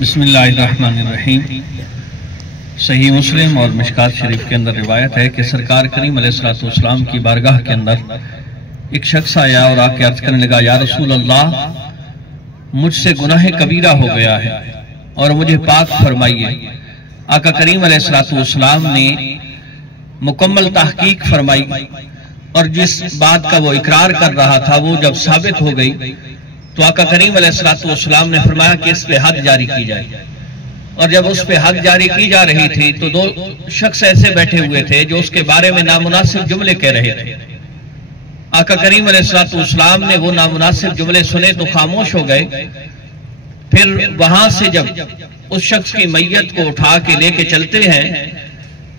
بسم اللہ الرحمن الرحیم۔ صحیح مسلم اور مشکات شریف کے اندر روایت ہے کہ سرکار کریم علیہ السلام کی بارگاہ کے اندر ایک شخص آیا اور آ کے عرض کرنے لگا، یا رسول اللہ، مجھ سے گناہ کبیرہ ہو گیا ہے اور مجھے پاک فرمائیے۔ آقا کریم علیہ السلام نے مکمل تحقیق فرمائی اور جس بات کا وہ اقرار کر رہا تھا وہ جب ثابت ہو گئی تو آقا کریم علیہ السلام نے فرمایا کہ اس پہ حد جاری کی جائے۔ اور جب اس پہ حد جاری کی جا رہی تھی تو دو شخص ایسے بیٹھے ہوئے تھے جو اس کے بارے میں نامناسب جملے کہہ رہے تھے۔ آقا کریم علیہ السلام نے وہ نامناسب جملے سنے تو خاموش ہو گئے۔ پھر وہاں سے جب اس شخص کی میت کو اٹھا کے لے کے چلتے ہیں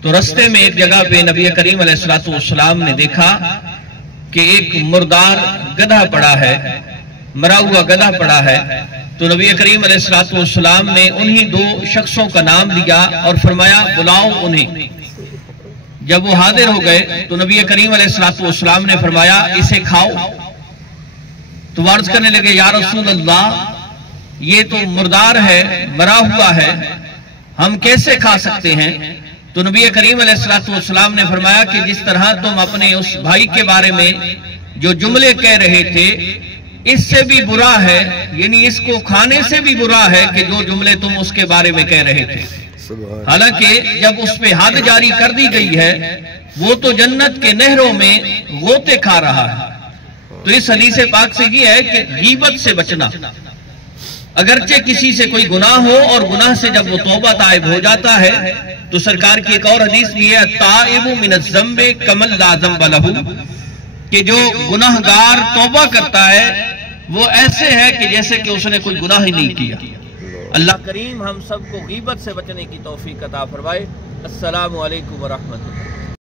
تو رستے میں ایک جگہ پہ نبی کریم علیہ السلام نے دیکھا کہ ایک مردار گدھا پڑا ہے، مرا ہوا گدھا پڑا ہے۔ تو نبی کریم علیہ السلام نے انہی دو شخصوں کا نام لیا اور فرمایا بلاؤ انہیں۔ جب وہ حاضر ہو گئے تو نبی کریم علیہ السلام نے فرمایا اسے کھاؤ۔ تو عرض کرنے لگے، یا رسول اللہ، یہ تو مردار ہے، مرا ہوا ہے، ہم کیسے کھا سکتے ہیں؟ تو نبی کریم علیہ السلام نے فرمایا کہ جس طرح تم اپنے اس بھائی کے بارے میں جو جملے کہہ رہے تھے اس سے بھی برا ہے، یعنی اس کو کھانے سے بھی برا ہے کہ جو جملے تم اس کے بارے میں کہہ رہے تھے۔ حالانکہ جب اس پہ حد جاری کر دی گئی ہے وہ تو جنت کے نہروں میں غوطے کھا رہا ہے۔ تو اس حدیث پاک سے یہ ہے کہ غیبت سے بچنا، اگرچہ کسی سے کوئی گناہ ہو اور گناہ سے جب وہ توبہ تائب ہو جاتا ہے تو سرکار کی ایک اور حدیث بھی ہے، تائب من الذنب کمن لا ذنب لہ، کہ جو گناہگار توبہ کرتا ہے وہ ایسے ہے کہ جیسے کہ اس نے کوئی گناہ ہی نہیں کیا۔ اللہ کریم ہم سب کو غیبت سے بچنے کی توفیق عطا فرمائے۔ السلام علیکم ورحمۃ اللہ۔